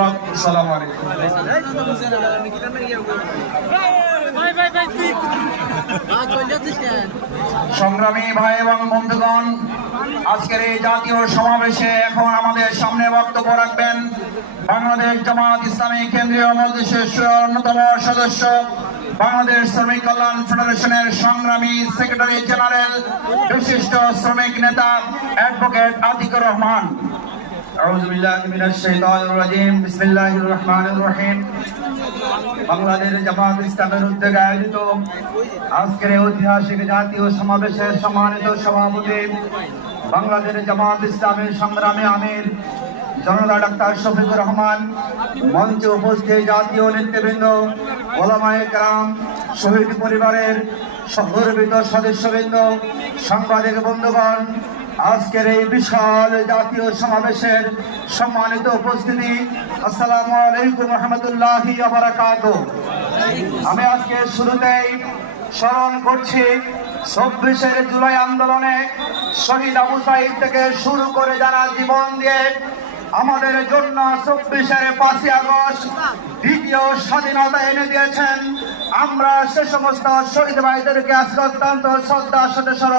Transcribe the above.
ধন্যবাদ। আসসালামু আলাইকুম। সংগ্রামী ভাই এবং বন্ধুগণ, আজকের এই জাতীয় সমাবেশে এখন আমাদের সামনে বক্তব্য রাখবেন বাংলাদেশ জামাত ইসলামী কেন্দ্রীয় মজলিসের অন্যতম সদস্য, বাংলাদেশ শ্রমিক কল্যাণ ফেডারেশনের সংগ্রামী সেক্রেটারি জেনারেল, বিশিষ্ট শ্রমিক নেতা অ্যাডভোকেট আতিকুর রহমান। আউযু বিল্লাহি মিনাশ শাইতানির রাজিম। বিসমিল্লাহির রহমানির রহিম। বাংলাদেশ জামাত ইসলামের উদ্যোগে আয়োজিত আজকের ঐতিহাসিক জাতীয় সমাবেশের সম্মানিত সভাপতি, বাংলাদেশ জামাত ইসলামের সংগ্রামী আমির জনতা ডাক্তার শফিকুর রহমান, মঞ্চে উপস্থিত জাতীয় নেতৃবৃন্দ, ওলামায়ে কেরাম, শহীদ পরিবারের গর্বিত সদস্যবৃন্দ, সাংবাদিক বন্ধুগণ, আজকের এই বিশাল জাতীয় সমাবেশের সম্মানিত উপস্থিতি, আসসালামু আলাইকুম রহমতুল্লাহি ওয়া বারাকাতুহু। আমি আজকে শুরুতেই স্মরণ করছি ২৪ জুলাই আন্দোলনে শহীদ আবু সাঈদ থেকে শুরু করে যারা জীবন দিয়ে আমাদের জন্য ২৪ আগস্ট দ্বিতীয় স্বাধীনতা এনে দিয়েছেন, আমরা সে সমস্ত শহীদ ভাইদেরকে আজকে অত্যন্ত শ্রদ্ধার সাথে স্মরণ